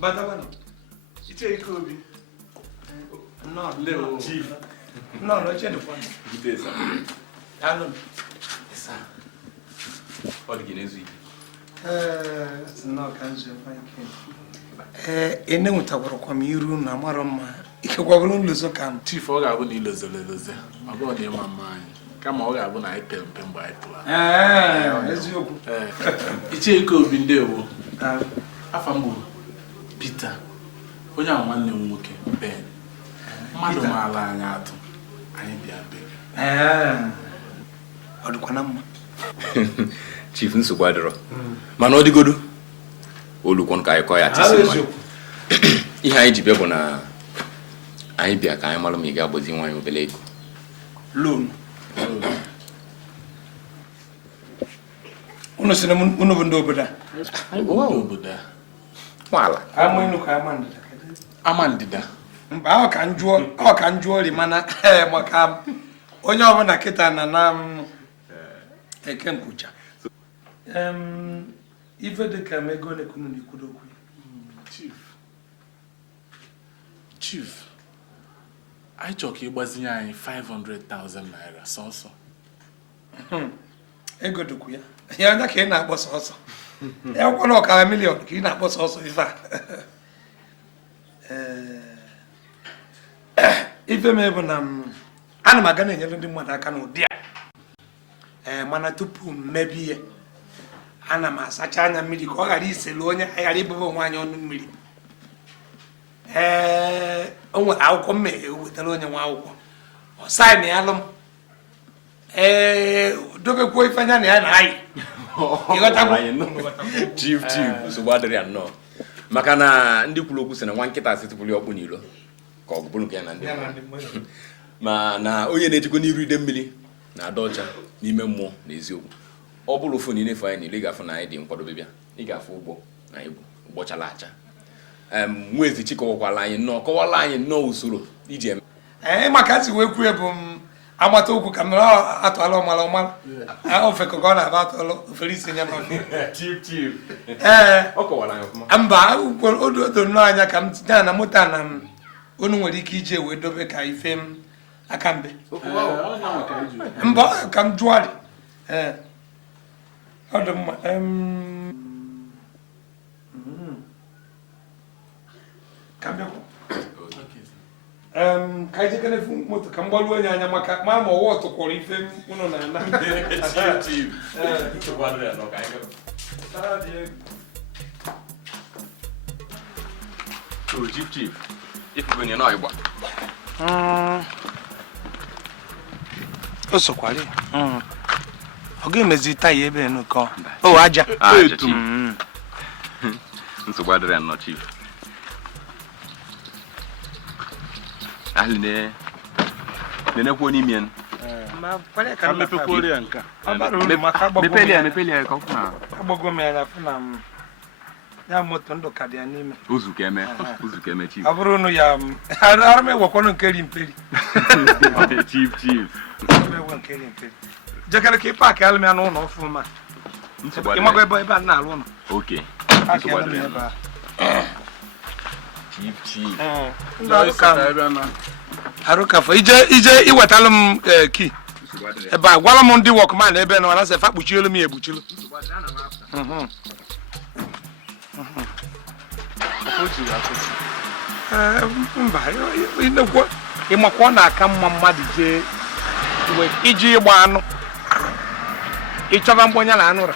Badawano. Iche Kobe. No, Little chief. No, no, c'è the phone. Good day, sir. Hello. Yes, sir. What again is it? It's no cancer. Ene mutagoro kwa miru na mara mma. Ike kwa bulu nluzo kam. Chief, ọ ga-abụ na ilozeleleze. Ọ bụrụ na ịma mma anyị. Kama ọ ga-abụ na anyị pere mpe mgbe anyị pụrụ. Eziokwu. Iche Kobe ndewo. Afa m bụ Peter. Onye ahụ nwanne m nwoke Ben. Mmadụ maala anyị atụ. Anyị bịa be. Ọ dịkwa na mma. Chief nsogbu adịrọ. Mana ọ dịgodu. Olukwon ka anyị kọ ya tisi. Ihe anyị ji bịa bụ na anyị bịa ka anyị malụ ma ị ga-agbazi nwaanyị obele ego. Loan. Unu sị na unu bụ ndị obodo a? Anyị bụ ndị obodo a. Nwala. Ama inu ka ama ndịda. Ama ndịda. Mba ọ ka njụọ ri mana maka onye ọbụla kịta na eke nkwụcha. Ife dị ka ego na-ekunu n'ikwudo okwu. Chief, anyị chọrọ ka ịgbazinye anyị 500,000 naira sọsọ. Ego dịkwu ya. Ya onye ka ị na-akpọ sọsọ. Ya kwụrụ ọkara milion ka ị na-akpọ sọsọ ife a. Ife m bụ na ana m aga na-enyere ndị mmadụ aka n'ụdị a. Mana tupu m mebe ihe ana m asacha anya mmiri ka ọ ghara iselu onye ghara ibebe onwe anyị ọnụ mmiri. O nwere akwụkwọ m ewetara onye nwa akwụkwọ ọ saịn ya alụ m dobekwuo ife anya na ya na anyị Chief nsogbu adịrị ya nnọọ maka na ndị kwuru okwu sị na nwa nkịta asị tụpụrụ ọkpụ n'ilo ka ọ bụrụ nke ya na ndị ma na onye na-ejikwa n'iru ide mmiri na-ada ọcha n'ime mmụọ na eziokwu ọ bụrụ ofu na inefu anyị niile ị ga-afụ na anyị dị nkwadobe bịa ị ga-afụ ụgbọ na ibu ụgbọ chala acha Nwezi chikọwakwala anyị nnọọ kọwala anyị nnọọ usoro iji eme maka si wee kwue bụ m agbata okwu ka m atụala ọmala ọmala ofekọ ka ọ na-aba atụọlụ ofere isi nye Chief ọ kọwara anyị ọfụma mba odo nnọọ anya ka m tinye na moto na m unu nwere ike iji wee dobe ka ife m aka mbe mba ka m jụọ ọ dị mma ka m bịakwa ka anyị jekere moto ka m gbaluo onye anya maka ma ọwa tụkwara ife unu na Chief ifugonye nọ ịgba o sokwara ọ ga-emezi taya ebe nnukọ aja nsogbu adịrị ya nnọọ Chief ahli nenekwo n'ime ya mepeli ya ka ọ na agbago m anya fụ na ya moto ndụ ka dị ya n'ime uzu ka eme Chief ọ bụrụ unu ya ara m ewekwanụ nke ri mperi Chief jekere ka ị paakị alụ m ya n'ụlọ ọfụma ịmago ebe a na-alụ ụlọ oke Chief arụkafọ ije iwetalụ m ki ebe a gwala m ndị wọkman ebe na wanasị fa kpuchielu m ya egbuchilu mba ịmakwa ọ na-aka mma mmadụ jee iji ịgba anụ ịchọba mgbọnya na anụra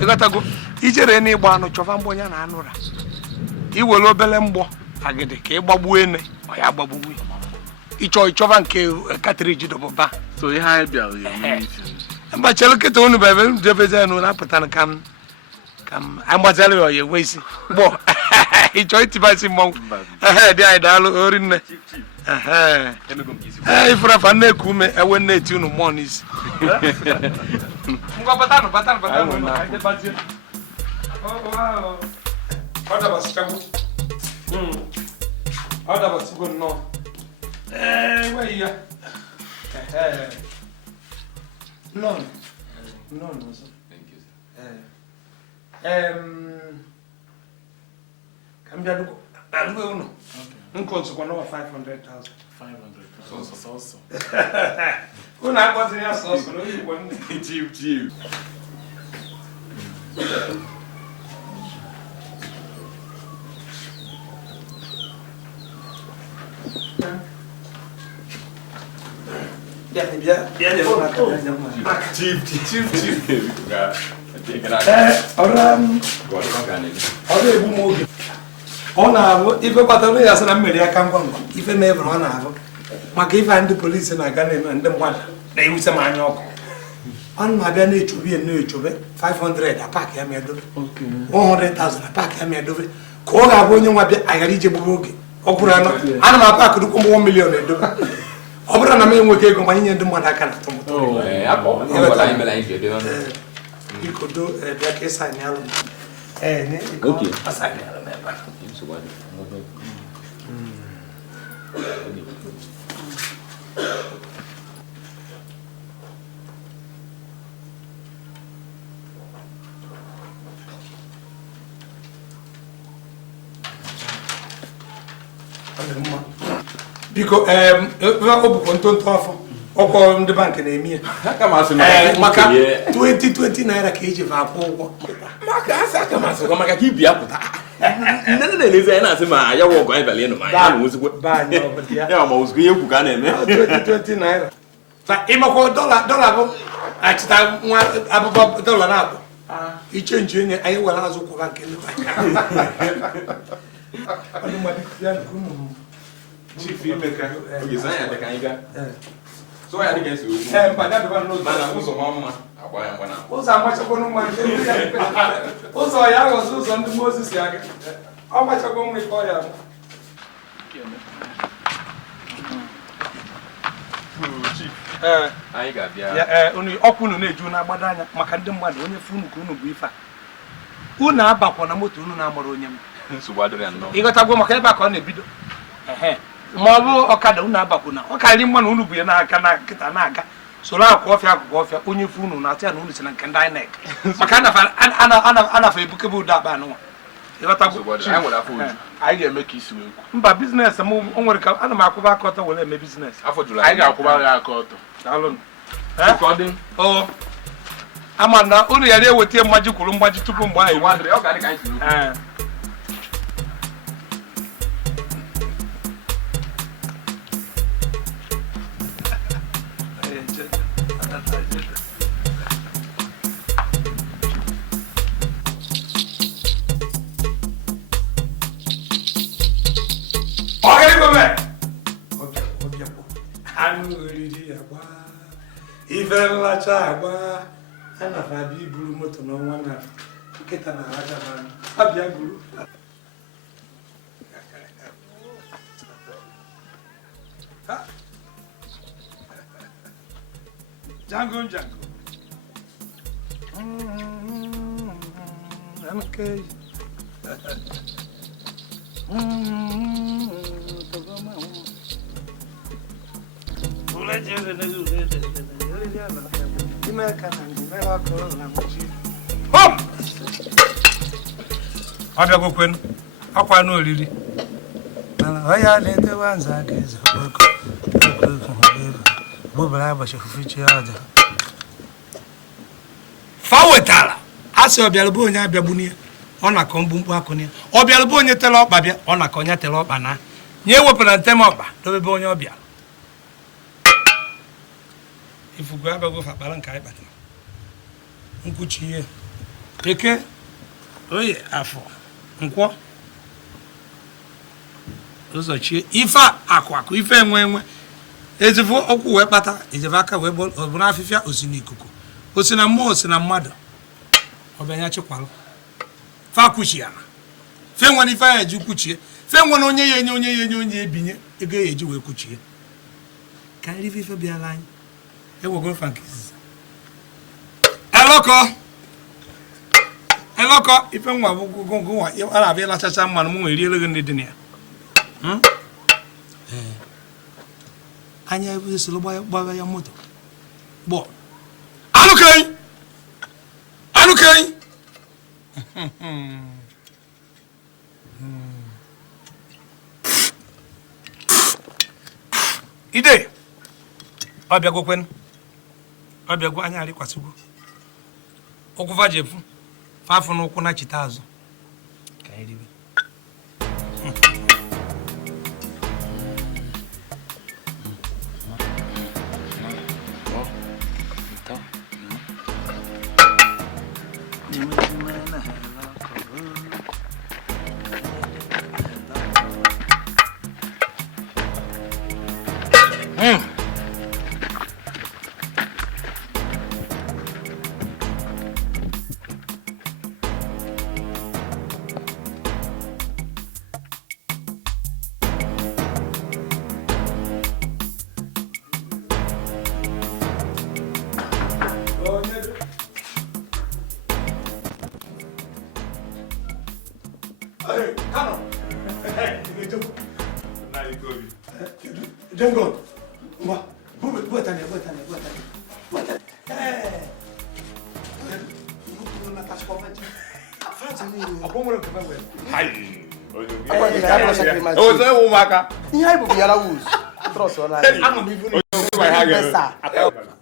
ịghọtago ijere na ịgba anụ chọba mgbọnya na anụra iwere obele mgbọ agịdị ka ị gbagbuo ene ọ ya gbagbuo ịchọba nke katriji dọbụba so ihe anyị bịara mba chere kịta unu bụ ebe m jebeze enu na-apụtara ka m anyị gbazara ya ọya enwe isi gbọ ịchọ itiba isi mmọnwụ dị anyị daalụ ori nne ifere afa nne-eku ume ewe nne-eti unu mmụọ n'isi ọ dabasigo nnọọ enweghị ya nnọọ ọzọ Cambia do não. Não consigo com 500,000. 500,000. Só. O negócio é só, não é igual. Tio. Ona ife patalo ya sana mmeri aka ngwa ife mebra ona avo maka ife ndị polisi na-aga na ndị mmadụ na-ewuse m anya ọkụ ọnụ na-abịa na-echobe 500 apaki ya medobe 100,000 apaki ya medobe ka ọ ga-abụ onye nwa bịa aghara ije gburu oge ọ bụrụ anọ ana m apaki dukwu mgbe 1 million edobe ọ bụrụ na m enweghị ego ma nye ndị mmadụ aka na atụmụtụ biko do bịa ka ịsa anyị alụ biko ọ bụkwa ntụntụ afọ ọkwọ ndị bankị na-eme ya maka 20 naira ka eji akwụ ụgwọ maka ka ibi apụta nne na-elezi anyị na-asị ma ya wụ ọgụ anyị bịara ịnụ ma ya na-ozugbo ya ma ozugbo ihe ekwu ka a na-eme 20 naira ịmakwa dọla bụ achịta nwa abụbọ dọla na-abụ ichenji onye anyị were azụ kwụba nke ndị Chief Emeka oge sanya dị ka anyị gaa so ya dị ka esi okwu mana ụzọ ma mma agba ya mgbana ụzọ amachakwana mma ụzọ ya aghọzi ụzọ ndị Mozis si aga ọ machakwa mma ife ọya anyị ga-abịa ọkụ unu na-eju na-agbado anya maka ndị mmadụ onye fụ unu ka unu bụ ife a unu abakwa na moto unu na-agbara onye m nsogbu adịrị ya nnọọ ịghọtagwo maka ebe a ka ọ na-ebido ma ọ bụ ọkada unu abakwuna ọ karịrị mma na unu bụ ya n'aka na nkịta na-aga soro akwa ọfịa akụkụ ọfịa onye fụ unu na-atụ ya na unu si na nke ndị INEC maka anafa ebukebe ụdọ akpa anụnwa ịghọtagwo Anyị ga-eme ka isi wee kwu. mba biznes m o nwere ka ana m akwụba aka ọtọ were eme biznes afọ Julaị Anyị ga-akwụba gị aka ọtọ. ama na unu yara eweta mmaji kwuru mgbaji tupu mgbe anyị ọ ga-adị ka anyị si okwu ife nlacha agba anafa abịa iburu moto n'ọnwa na nkịta na araja abịa buru Django okay. Ọbịagokwen akwa n'oriri ya letewa nza aka eze gbobara ụbọchị ofufe aja fa wetara a sị ọbịara bụ onye abịagbunie ọ na-akọ mkpumkpu akụ ya ọ bịara bụ onye tere ọkpa bịa ọ na-akọ onye tere ọkpa na nye ewepụra ntem ọkpa dobebe onye ọbịa ifugo abago fakpara nke anyị kpatara nkwuchi ihe eke oye afọ nkwọ ụzọ chie ife akụ ife enwe ezefu ọkwụ wee kpata ezefu aka wee bụrụ afịfịa osi n'ikuku osi na mmụọ osi na mmadụ ọbịanya chikwalụ fa kwuchi ya na fe nwere ife ya eji kwuchie fe nwere onye ya enye onye ebinye ego ya eji wee kwuchie ka nri ife bịala anyị ewego fa nke izizi eloko ife nwa bụgụgụnwa a na-abịa ịlachacha mmanụ m nwere riele gị ndị dị na ya anya ebe esoro gbaba ya moto gbọ alụkeghị ide ọbịagokwen ọbịagwo anya arịkwasịgwo ụkwụ vajefu fafụ n'ụkwụ na chita azụ ka anyị ribe Jango, ma, buat tanya. Apa mau ke mana? Hai. Apa ni nak proses terima kasih? Oh, saya mau makan. Ini hai buku yala us. Terus orang. Anu bivu ni.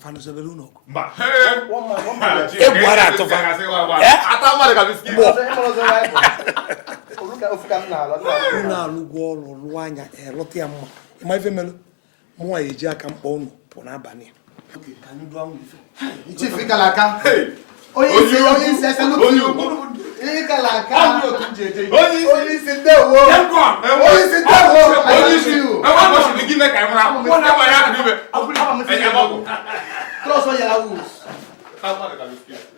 Fanu sebeluno. Ma. Buara tu fa. Ata male kabisa. Una lugo luanya lote ya mma. Ima ife melo. Mo ayeji aka mkpọ unu pụ n'abalị. Okay, ka anyị dụọ anwụ ife. Chief Ikalaka. Onye isi aka n'okwu. Ikalaka. Onye isi ndewo. Onye isi ndewo. Onye isi you. Ewa shi bigi me kai mura. Wona ba ya kribe. Trust on yala us. Ata male kabisa.